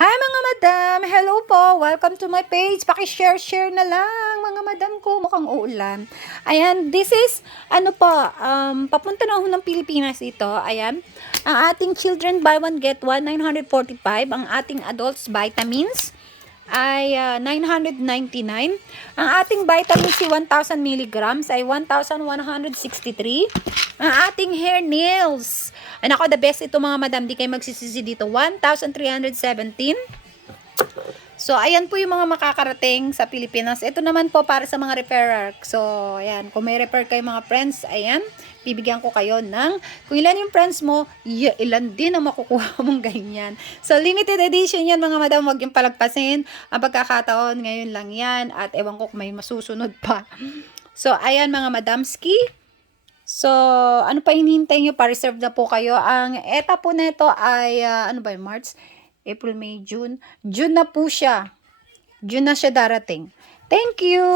Hi mga madam! Hello po! Welcome to my page. Paki-share na lang mga madam ko. Mukhang uulan. Ayan, this is, papunta na ako ng Pilipinas ito. Ayan, ang ating children buy one get one, 945. Ang ating adults vitamins ay 999. Ang ating vitamin C 1,000 milligrams ay 1,163. Ang ating hair nails, ako the best ito mga madam, di kayo magsisisi dito, 1,317. So, ayan po yung mga makakarating sa Pilipinas. Ito naman po para sa mga repairer. So, ayan, kung may repair kayo mga friends, ayan, bibigyan ko kayo ng, kung ilan yung friends mo, ilan din ang makukuha mong ganyan. So, limited edition yan mga madam, huwag yung palagpasin. Ang pagkakataon, ngayon lang yan. At ewan ko kung may masusunod pa. So, ayan mga madamski. So, ano pa hinihintay nyo? Pa-reserve na po kayo. Ang eta po nito ay, March, April, May, June. June na po siya. June na siya darating. Thank you!